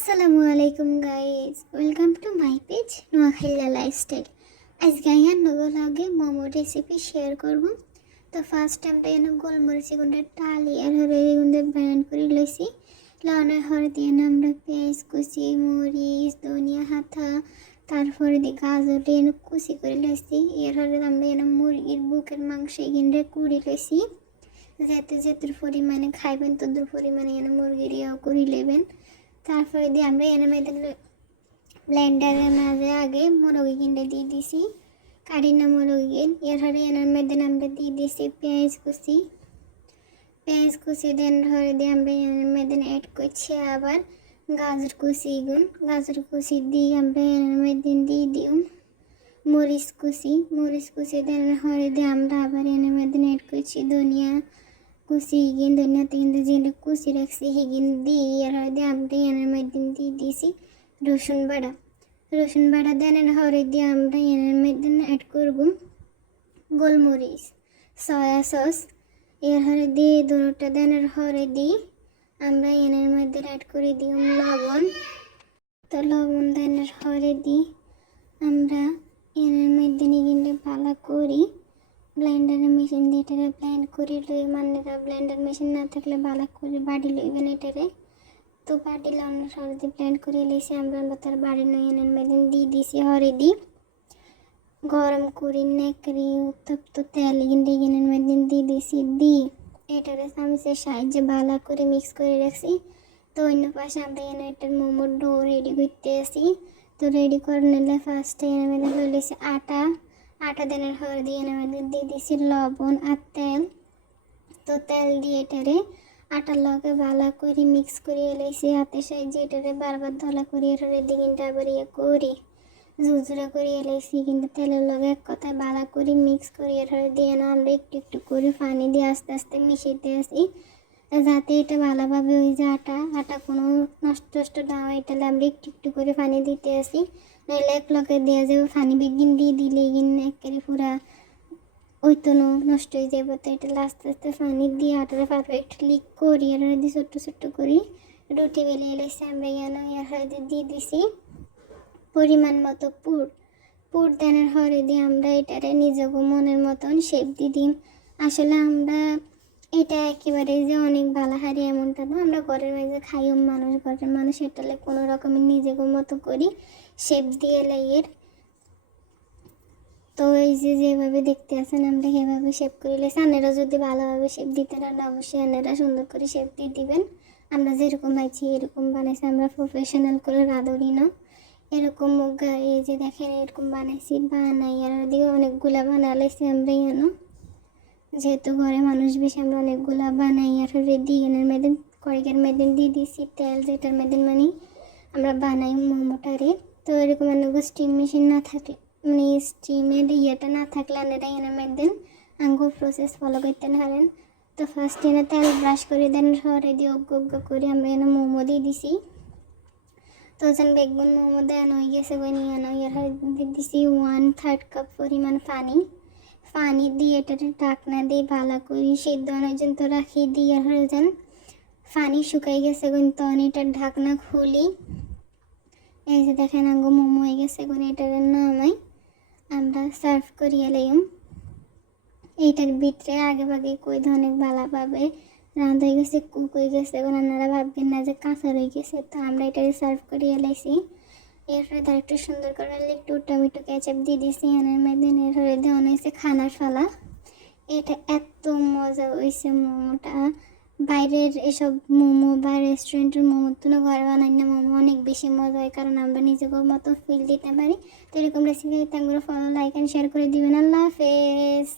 আসসালামু আলাইকুম guys, welcome to my page Noakhaila lifestyle. আজকে আমি নগলাগে মোমো রেসিপি শেয়ার করব। তো ফার্স্ট আমরা এনে গোলমরিচ গুঁড়া টালি আর হলুদ গুঁড়া ব্যান্ড করে লইছি। লওয়ার হরে দিয়ে আমরা পেঁয়াজ কুচি, মরিচ, ধনিয়া হাতা, তারপরে দিয়ে গাজর এনে কুচি করে লইছি। এর হরে আমরা এনে মুরগির বুকের মাংস এগুলো কুড়ি লইছি। যেতুর পরিমাণে খাইবেন তদুর পরিমাণে এনে মুরগির ইয়েও করে নেবেন। তারপরে দিয়ে আমরা এনে মধ্যে ব্লেন্ডারের মাঝে আগে মুরগি কিনতে দিয়ে দিছি, কাটি না মুরগি। এরপরে এনার মধ্যে আমরা দিয়ে দিছি পেঁয়াজ কুচি দেন ধরে দিয়ে আমরা এনার মধ্যে অ্যাড করছি আবার গাজর কুচি দিয়ে আমরা এনার মধ্যে দিয়ে দিই মরিচ কুচি দেন ধরে দিয়ে আমরা আবার এনার মধ্যে অ্যাড করছি ধনিয়া কুচি ধনিয়াতে কিন্তু যেগুলো কুচি রাখছি হিগিন দিয়ে আর দিয়ে আমরা এনার মধ্যে দিয়ে দিয়েছি রসুন বাটা দেন হরে দিয়ে আমরা এনার মধ্যে অ্যাড করব গোলমরিচ, সয়া সস। এর হরে দিয়ে দুটোটা দেনের হরে দিয়ে আমরা এনার মধ্যে অ্যাড করে দিই লবণ। তো লবণ দেনের হরে দিয়ে আমরা এনার মধ্যে নিয়ে ভালো করি ব্লেন্ডারের মেশিন দিয়ে এটারে ব্লেন্ড করে লই। মানেরা ব্লেন্ডার মেশিন না থাকলে ভালো করে বাড়ি লইবেন এটারে। তো বাড়ি লাউনের সরদি ব্লেন্ড করে লইছি আমরা তার বাড়ি নয় এনার মধ্যে দিয়ে দিছি হরে দিই গরম করি নেকড়ি উত্তপ্ত তেল এনের মধ্যে দিয়ে দিছি দিই এটারে চামচের সাহায্যে ভালো করে মিক্স করে রাখছি। তো অন্য পাশে আমরা এনে এটার মোমোর ডো রেডি করতে আসি। তো রেডি করে নিলে ফার্স্টে এর মধ্যে লইছি আটা দেনের হরে দিয়ে এর মধ্যে দিয়ে দিছি লবণ আর তেল। তো তেল দিয়ে এটারে আটার লগে ভালো করে মিক্স করিয়ে লইছি হাতের সাহায্যে এটারে বারবার ধলা করিয়ে এটারে দিকে আবার করি ঝুরঝুরা করিয়ে লইছি। কিন্তু তেলের লগে এক কথায় ভালো করে মিক্স করিয়ে এটারে দিয়ে না আমরা একটু করে পানি দিয়ে আস্তে আস্তে মিশাইতে আসি যাতে এটা ভালোভাবে ওই যে আটা কোনো নষ্ট না হয়। এটালে আমরা একটু করে পানি দিতে আসি, নইলে এক লগে দিয়ে যাবো পানি বেগিন দিয়ে দিলে একেবারে পুরা ওই তো নষ্ট হয়ে যাবে। তো এটা আস্তে আস্তে পানি দিয়ে আটারে পারফেক্টলি করি আর দিয়ে ছোট্ট করি রুটি বেলিয়ে এলেছি আমরা এর দিয়ে দিছি পরিমাণ মতো পুর দেনের হরে দিয়ে আমরা এটারে নিজেকে মনের মতন শেপ দিয়ে দিই। আসলে আমরা এটা একেবারে যে অনেক ভালো হারি এমনটা না, আমরা ঘরের মাঝে খাইও ঘরের মানুষ এটালে কোনো রকমের নিজেকে মতো করি শেপ দিয়ে লাইয়ের। তো এই যেভাবে দেখতে আছেন আমরা সেভাবে শেপ করে লেছি। আনেরা যদি ভালোভাবে শেপ দিতে পারেন অবশ্যই আনেরা সুন্দর করে শেপ দিয়ে দিবেন। আমরা যেরকম পাইছি এরকম বানাইছি, আমরা প্রফেশনাল করে রাঁধুনি না। এরকম এই যে দেখেন এরকম বানাইছি বানাই আর দিকে অনেকগুলা বানালেছি আমরা যেহেতু ঘরে মানুষ বেশি আমরা অনেকগুলা বানাই আর রেডি এনের মেদিন কড়িকের মেদিন দিয়ে দিছি তেল যেটার মেদিন মানে আমরা বানাই মোমোটারে। তো এরকম অনেক স্টিম মেশিন না থাকলে মানে স্টিমের ইয়েটা না থাকলে আপনারা এনের মধ্যে আঙ্গো প্রসেস ফলো করতে পারেন। তো ফার্স্ট এনে তেল ব্রাশ করে দেন সরে দিয়ে অজ্ঞ করে আমরা এনে মোমো দিয়ে দিছি। তো যেন বেগুন মোমো দেন হয়ে গেছে নিয়ে দিয়ে দিছি 1/3 কাপ পরিমাণ পানি দিয়ে এটাতে ঢাকনা দিয়ে ভালো করে সিদ্ধ পর্যন্ত রাখি দিয়ে যেন পানি শুকাই গেছে তখন এটার ঢাকনা খুলি। এই যে দেখেন আঙ্গো মোমো হয়ে গেছে এটার নামাই আমরা সার্ভ করিয়ে লইম। এইটার ভিতরে আগে ভাগে কই অনেক ভালোভাবে রাঁধ হয়ে গেছে কুক হয়ে গেছে আপনারা ভাববেন না যে কাঁচা রয়ে গেছে। তো আমরা এটাকে সার্ভ করিয়ে লাইছি। এরপরে তার একটু সুন্দর করে একটু টমেটো কেচাপ দিয়ে দিয়েছি এনের মধ্যে এরপরে দেওয়া হয়েছে খানার ফালা। এটা এত মজা হয়েছে মোমোটা, বাইরের এসব মোমো বা রেস্টুরেন্টের মোমোর তো ঘরে বানাই না মোমো অনেক বেশি মজা হয়, কারণ আমরা নিজেদের মতো ফিল দিতে পারি। তো এরকম রেসিপি তাঙ্গুলো ফলো লাইক অ্যান্ড শেয়ার করে দিবেন। আল্লাহ হাফেজ।